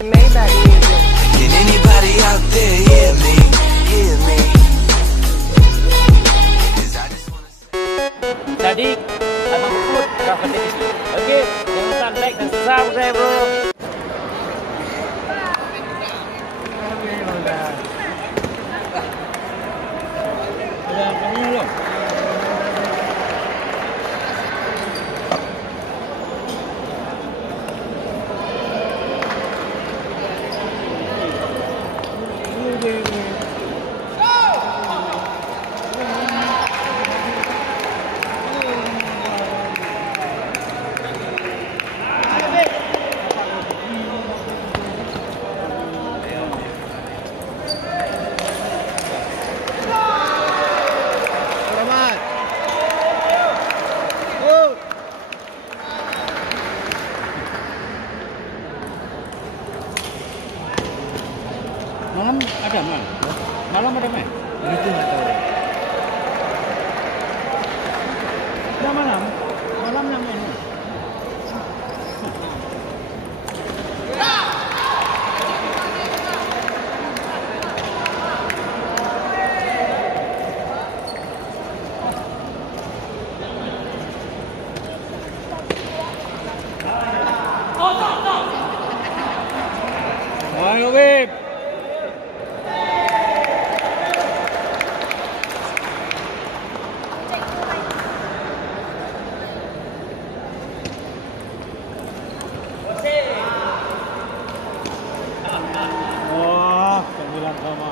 Maybach music. Can anybody out there hear me? Hear me? 'Cause I just wanna say. Jadi, abang put dah kompetisi. Okey, jangan lupa like dan subscribe bro. Malam ada malam? Malam ada main? Itu nggak tahu deh. Ada malam? Malam yang main? Ayo, Beb. Wah, 9 sama.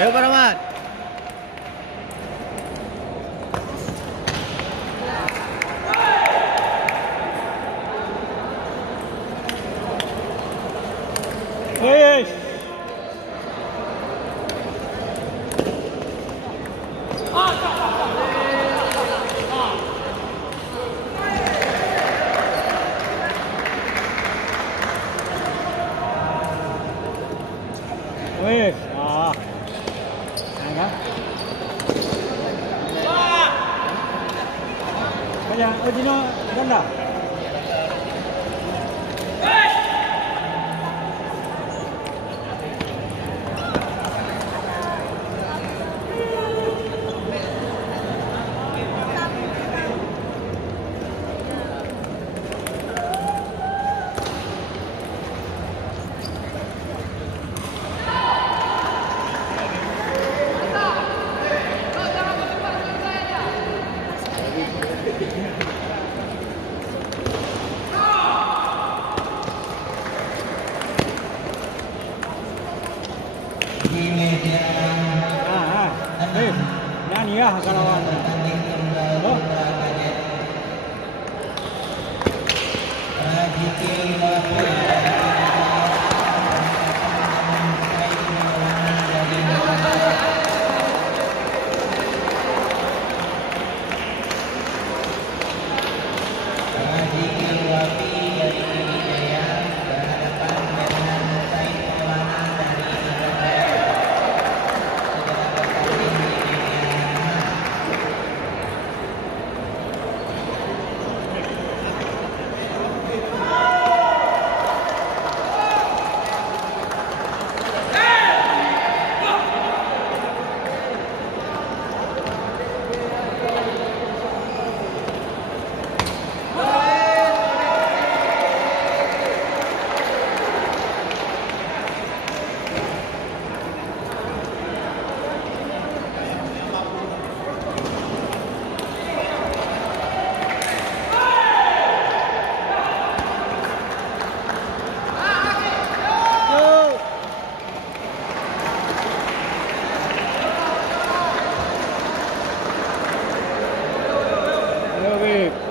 Ayo Pak Rahmat. Yes. Wes, Kaya, Dino, ganda. Nyanyi ya kalau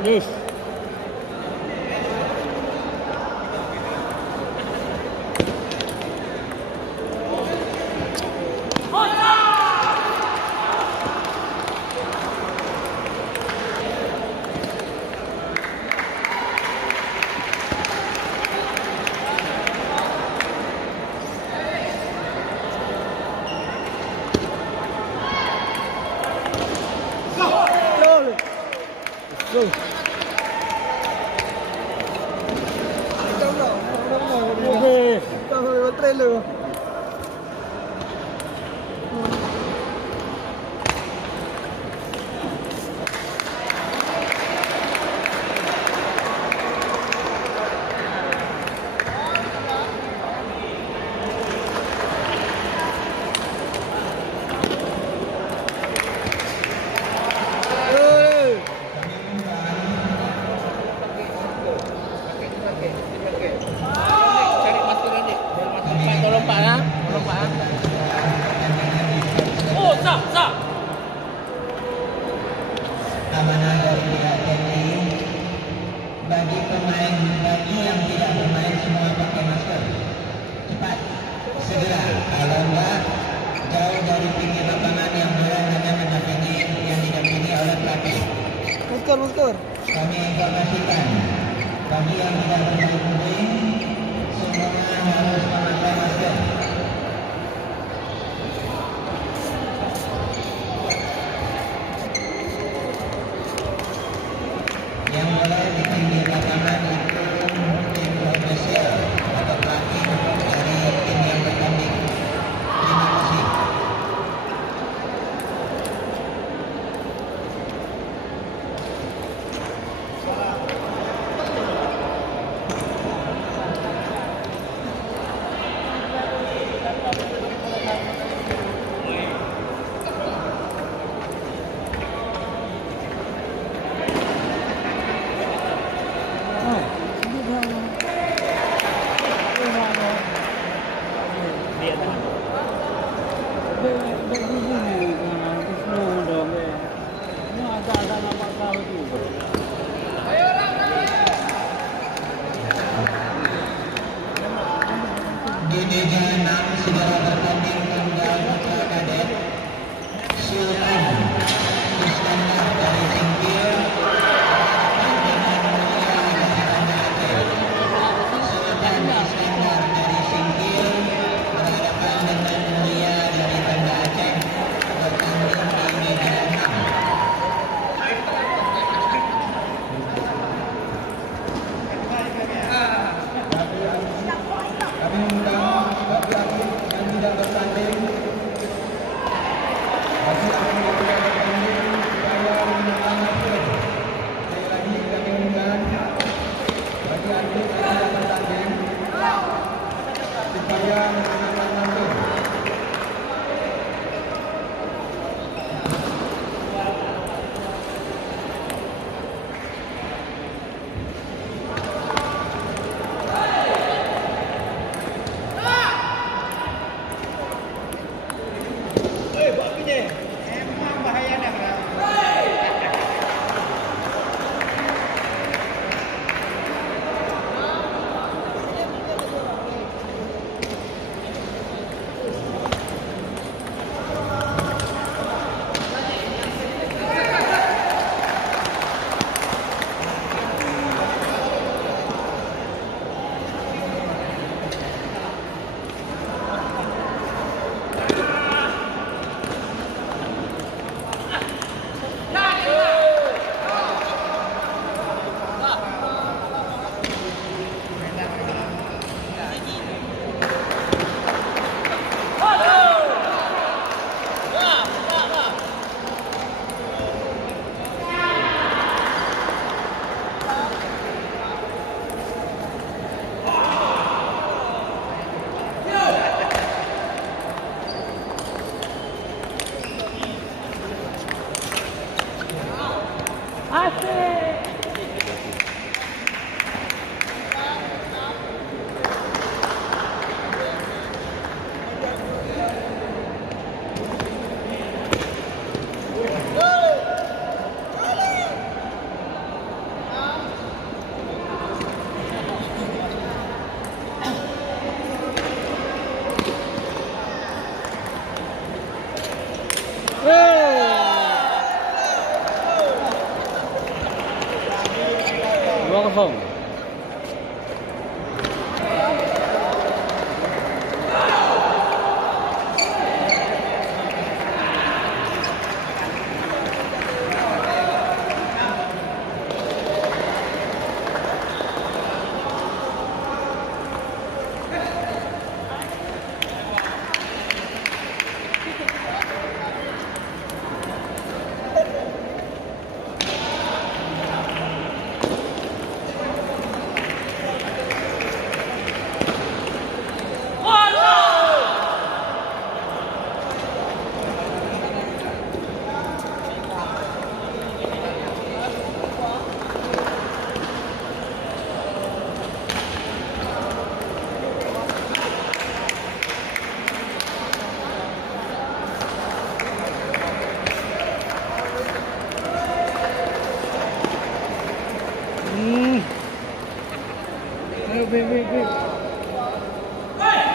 Yes. Go. Okay. Trailer. Oh, sah, sah. Amanah dari pihak TNI bagi pemain yang tidak bermain semua pakai masker. Cepat, segera. Kalau enggak, jauh dari pinggir lapangan yang boleh hanya didampingi oleh pelatih. Masker. Kami informasikan bagi yang tidak bermain semuanya harus memakai masker. Yang boleh di pinggir lapangan itu tim ofisial atau pelatih dari tim yang bertanding. Terima kasih. Di meja 6 segera bertanding tunggal putra kadet Sultan Iskandar dari Singkil dengan Mulia dari Banda Aceh. Sultan Iskandar dari Singkil berhadapan dengan Mulia dari Banda Aceh bertanding di meja 6. Kami undang bagi atlet yang tidak bertanding, bagi atlet yang tidak bertanding supaya menggunakan masker. Sekali lagi kami undang bagi atlet yang tidak bertanding supaya menggunakan masker. 2-0. Wait.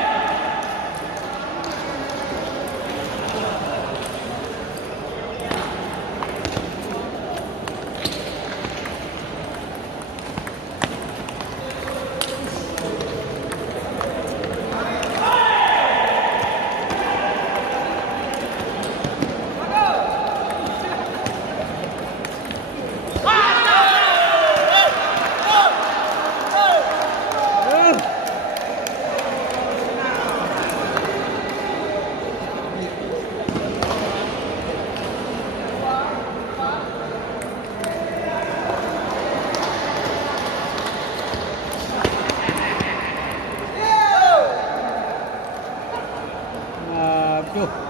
Aduh.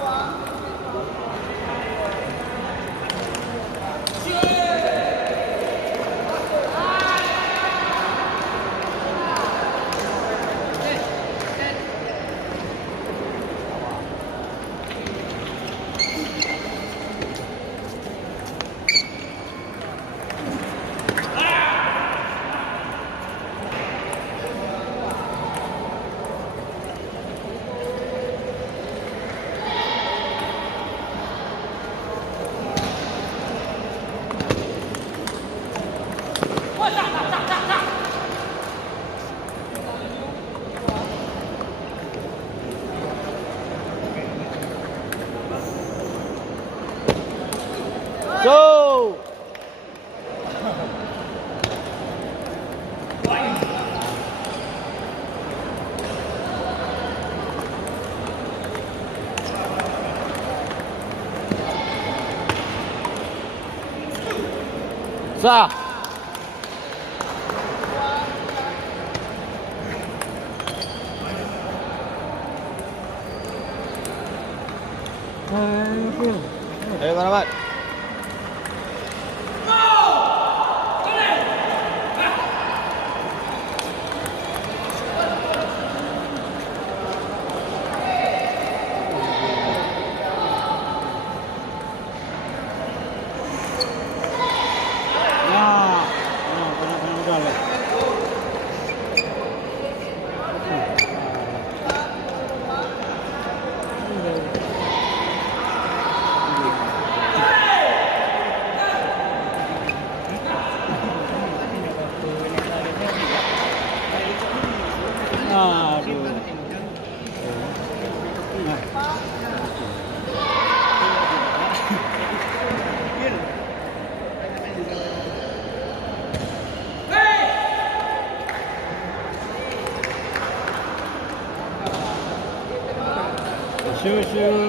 Go! Sah. Ayo, Mat. Shoot.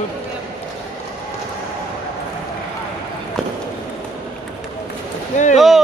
Go!